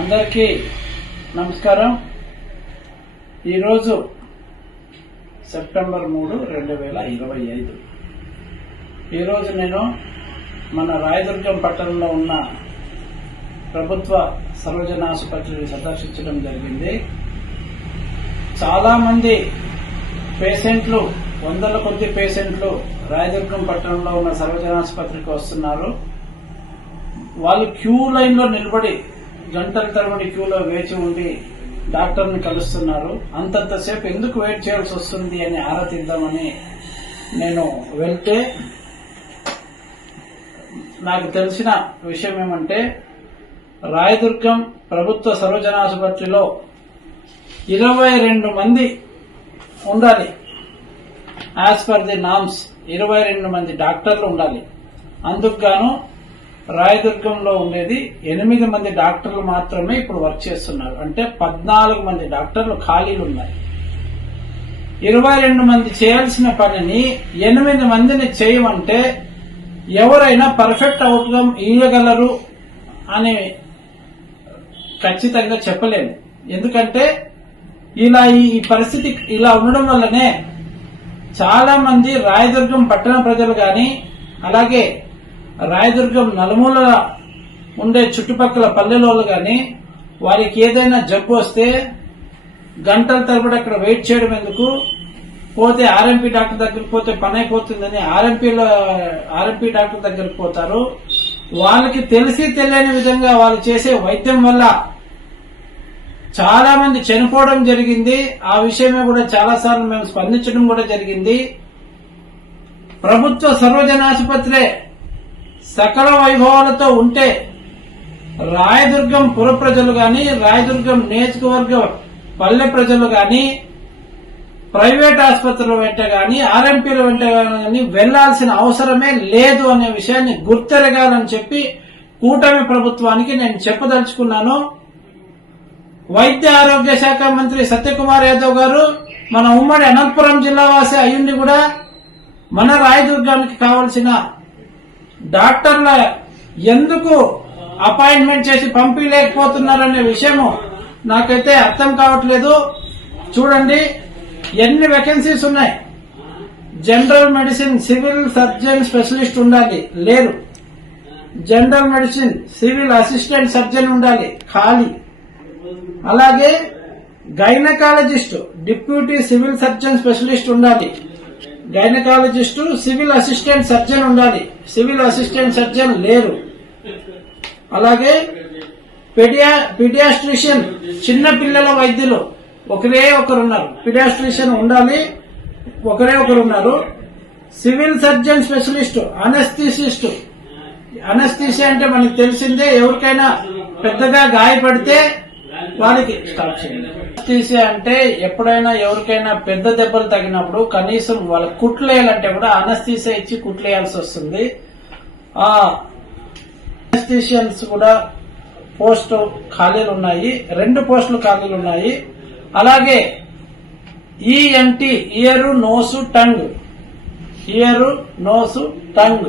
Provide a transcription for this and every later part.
అందరికీ నమస్కారం. ఈరోజు సెప్టెంబర్ 3, 2025. ఈరోజు నేను మన రాయదుర్గం పట్టణంలో ఉన్న ప్రభుత్వ సర్వజన ఆసుపత్రిని సందర్శించడం జరిగింది. చాలా మంది పేషెంట్లు, వందల కొద్ది పేషెంట్లు రాయదుర్గం పట్టణంలో ఉన్న సర్వజన ఆసుపత్రికి వస్తున్నారు. వాళ్ళు క్యూ లైన్ లో నిలబడి గంటల తరబడి క్యూలో వేచి ఉండి డాక్టర్ని కలుస్తున్నారు. అంతంతసేపు ఎందుకు వెయిట్ చేయాల్సి వస్తుంది అని ఆరా తీద్దామని నేను వెళ్తే నాకు తెలిసిన విషయం ఏమంటే, రాయదుర్గం ప్రభుత్వ సర్వజన ఆసుపత్రిలో 22 మంది ఉండాలి. యాజ్ పర్ ది నామ్స్ 22 మంది డాక్టర్లు ఉండాలి. అందుకు గాను రాయదుర్గంలో ఉండేది 8 మంది డాక్టర్లు మాత్రమే ఇప్పుడు వర్క్ చేస్తున్నారు. అంటే 14 మంది డాక్టర్లు ఖాళీలు ఉన్నాయి. 22 మంది చేయాల్సిన పనిని 8 మందిని చేయమంటే ఎవరైనా పర్ఫెక్ట్ అవుట్కమ్ ఇవ్వగలరు అని ఖచ్చితంగా చెప్పలేము. ఎందుకంటే ఈ పరిస్థితి ఇలా ఉండడం వల్లనే చాలా మంది రాయదుర్గం పట్టణ ప్రజలు గాని, అలాగే రాయదుర్గం నలుమూల ఉండే చుట్టుపక్కల పల్లెలోళ్ళు గాని వారికి ఏదైనా జబ్బు వస్తే గంటల తరబడి అక్కడ వెయిట్ చేయడం ఎందుకు, పోతే ఆర్ఎంపీ డాక్టర్ దగ్గరికి పోతే పని అయిపోతుందని ఆర్ఎంపీ డాక్టర్ దగ్గరికి పోతారు. వాళ్ళకి తెలిసి తెలియని విధంగా వాళ్ళు చేసే వైద్యం వల్ల చాలా మంది చనిపోవడం జరిగింది. ఆ విషయమే కూడా చాలా సార్లు మేము స్పందించడం కూడా జరిగింది. ప్రభుత్వ సర్వజన ఆసుపత్రి సకల వైభవాలతో ఉంటే రాయదుర్గం పుర ప్రజలు గాని, రాయదుర్గం నియోజకవర్గ పల్లె ప్రజలు గాని, ప్రైవేట్ ఆసుపత్రుల వెంట గాని, ఆర్ఎంపీల వెంట గాని వెళ్లాల్సిన అవసరమే లేదు అనే విషయాన్ని గుర్తెరగాలని చెప్పి కూటమి ప్రభుత్వానికి నేను చెప్పదలుచుకున్నాను. వైద్య ఆరోగ్య శాఖ మంత్రి సత్యకుమార్ యాదవ్ గారు మన ఉమ్మడి అనంతపురం జిల్లా వాసి అయ్యుండి కూడా మన రాయదుర్గానికి కావలసిన డాక్టర్ల ఎందుకు అపాయింట్మెంట్ చేసి పంపించలేకపోతున్నారనే విషయము నాకైతే అర్థం కావట్లేదు. చూడండి ఎన్ని వేకెన్సీస్ ఉన్నాయి. General medicine civil surgeon specialist ఉండాలి, లేరు. General medicine civil assistant surgeon ఉండాలి, ఖాళీ. అలాగే gynaecologist deputy civil surgeon specialist ఉండాలి, గైనకాలజిస్టు సివిల్ అసిస్టెంట్ సర్జన్ ఉండాలి, సివిల్ అసిస్టెంట్ సర్జన్ లేరు. అలాగే పీడియాట్రిషియన్ చిన్న పిల్లల వైద్యులు ఒకరే ఒకరున్నారు, పీడియాట్రిషియన్ ఉండాలి, ఒకరే ఒకరు ఉన్నారు. Civil surgeon specialist, anaesthetist. Anaesthesia అంటే మనకు తెలిసిందే, ఎవరికైనా పెద్దగా గాయపడితే వారికి స్టార్ట్ చేయండి. అనస్థీసియా అంటే ఎప్పుడైనా ఎవరికైనా పెద్ద దెబ్బలు తగినప్పుడు కనీసం వాళ్ళ కుట్లేయాలంటే కూడా అనస్థీసియా ఇచ్చి కుట్లేయాల్సి వస్తుంది. ఆ అనస్థీషియన్స్ కూడా పోస్ట్ ఖాళీలు ఉన్నాయి, 2 పోస్టులు ఖాళీలు ఉన్నాయి. అలాగే ENT, year nose tongue, year nose tongue,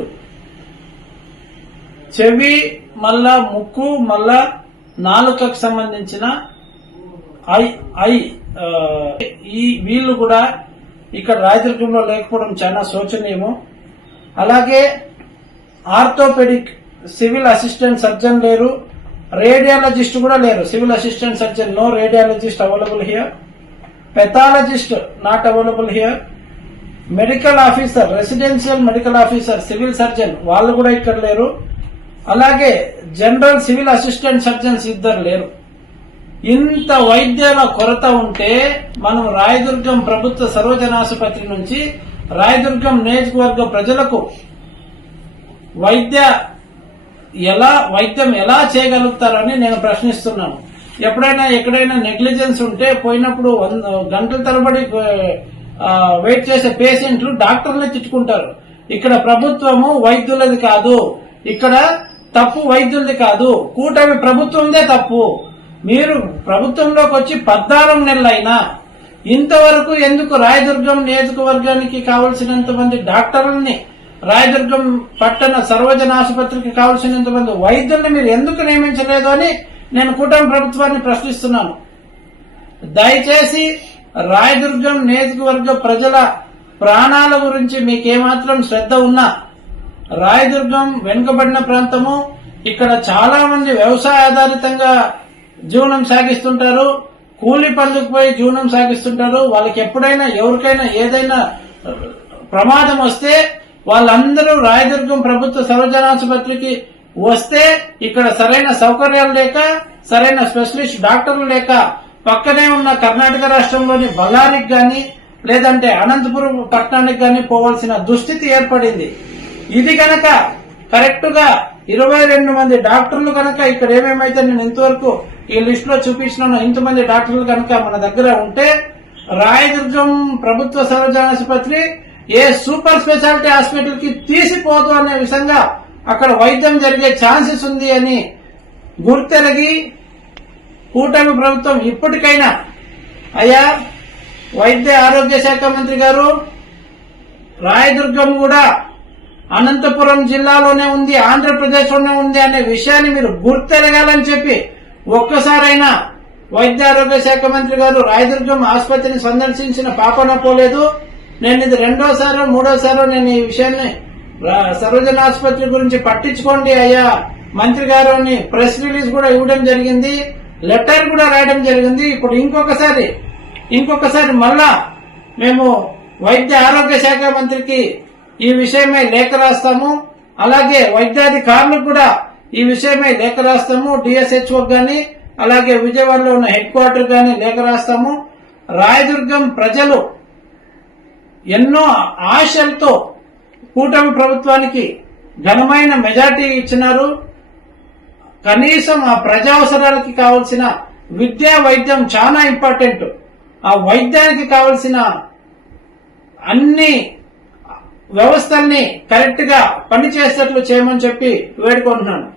చెవి మళ్ళా ముక్కు మళ్ళా నాలుకకు సంబంధించిన వీళ్ళు కూడా ఇక్కడ రాయదుర్గంలో లేకపోవడం చాలా శోచనీయము. అలాగే ఆర్థోపెడిక్ సివిల్ అసిస్టెంట్ సర్జన్ లేరు, రేడియాలజిస్ట్ కూడా లేరు. Civil assistant surgeon no radiologist available here. Pathologist not available here. Medical officer, residential medical officer, civil surgeon వాళ్ళు కూడా ఇక్కడ లేరు. అలాగే జనరల్ సివిల్ అసిస్టెంట్ సర్జన్స్ 2 లేరు. ఇంత వైద్యాల కొరత ఉంటే మనం రాయదుర్గం ప్రభుత్వ సర్వజన ఆసుపత్రి నుంచి రాయదుర్గం నియోజకవర్గ ప్రజలకు వైద్యం ఎలా చేయగలుగుతారని నేను ప్రశ్నిస్తున్నాను. ఎప్పుడైనా ఎక్కడైనా నెగ్లిజెన్స్ ఉంటే పోయినప్పుడు గంటల తరబడి వెయిట్ చేసే పేషెంట్లు డాక్టర్లే తిట్టుకుంటారు. ఇక్కడ ప్రభుత్వము వైద్యులది కాదు, ఇక్కడ తప్పు వైద్యులది కాదు, కూటమి ప్రభుత్వందే తప్పు. మీరు ప్రభుత్వంలోకి వచ్చి 14 నెలలైనా ఇంతవరకు ఎందుకు రాయదుర్గం నియోజకవర్గానికి కావలసినంత మంది డాక్టర్లని, రాయదుర్గం పట్టణ సర్వజన ఆసుపత్రికి కావలసినంత మంది వైద్యుల్ని మీరు ఎందుకు నియమించలేదు అని నేను కూటమి ప్రభుత్వాన్ని ప్రశ్నిస్తున్నాను. దయచేసి రాయదుర్గం నియోజకవర్గ ప్రజల ప్రాణాల గురించి మీకేమాత్రం శ్రద్ధ ఉన్నా, రాయదుర్గం వెనుకబడిన ప్రాంతము, ఇక్కడ చాలా మంది వ్యవసాయ ఆధారితంగా జీవనం సాగిస్తుంటారు, కూలి పనులకు పోయి జీవనం సాగిస్తుంటారు. వాళ్ళకి ఎప్పుడైనా ఎవరికైనా ఏదైనా ప్రమాదం వస్తే వాళ్ళందరూ రాయదుర్గం ప్రభుత్వ సర్వజనాసుపత్రికి వస్తే ఇక్కడ సరైన సౌకర్యాలు లేక, సరైన స్పెషలిస్ట్ డాక్టర్లు లేక పక్కనే ఉన్న కర్ణాటక రాష్ట్రంలోని బళ్ళారికి గాని లేదంటే అనంతపురం పట్టణానికి గాని పోవాల్సిన దుస్థితి ఏర్పడింది. ఇది కనుక కరెక్ట్ గా 22 మంది డాక్టర్లు కనుక ఇక్కడ ఏమేమైతే నేను ఇంతవరకు ఈ లిస్ట్ లో చూపించిన ఇంతమంది డాక్టర్లు కనుక మన దగ్గర ఉంటే రాయదుర్గం ప్రభుత్వ సర్వజనాసుపత్రి ఏ సూపర్ స్పెషాలిటీ హాస్పిటల్ కి తీసిపోదు అనే విధంగా అక్కడ వైద్యం జరిగే ఛాన్సెస్ ఉంది అని గుర్తెరగి కూటమి ప్రభుత్వం ఇప్పటికైనా, అయ్యా వైద్య ఆరోగ్య శాఖ మంత్రి గారు, రాయదుర్గం కూడా అనంతపురం జిల్లాలోనే ఉంది, ఆంధ్రప్రదేశ్ లోనే ఉంది అనే విషయాన్ని మీరు గుర్తెరగాలని చెప్పి ఒక్కసారైనా వైద్య ఆరోగ్య శాఖ మంత్రి గారు రాయదుర్గం ఆసుపత్రిని సందర్శించిన పాపన పోలేదు. నేను ఇది 2వ సారో 3వ సారో నేను ఈ విషయాన్ని సర్వజన ఆసుపత్రి గురించి పట్టించుకోండి అయ్యా మంత్రి గారు అని ప్రెస్ రిలీజ్ కూడా ఇవ్వడం జరిగింది, లెటర్ కూడా రాయడం జరిగింది. ఇప్పుడు ఇంకొకసారి మళ్ళా మేము వైద్య ఆరోగ్య శాఖ మంత్రికి ఈ విషయమై లేఖ రాస్తాము. అలాగే వైద్యాధికారులకు కూడా ఈ విషయమై లేఖ రాస్తాము. డిఎస్హెచ్ఓ గాని అలాగే విజయవాడలో ఉన్న హెడ్ క్వార్టర్ గాని లేఖ రాస్తాము. రాయదుర్గం ప్రజలు ఎన్నో ఆశలతో కూటమి ప్రభుత్వానికి ఘనమైన మెజార్టీ ఇచ్చినారు. కనీసం ఆ ప్రజావసరాలకి కావాల్సిన విద్యా వైద్యం చాలా ఇంపార్టెంట్. ఆ వైద్యానికి కావలసిన అన్ని వ్యవస్థల్ని కరెక్ట్ గా పనిచేసేట్లు చేయమని చెప్పి వేడుకుంటున్నాను.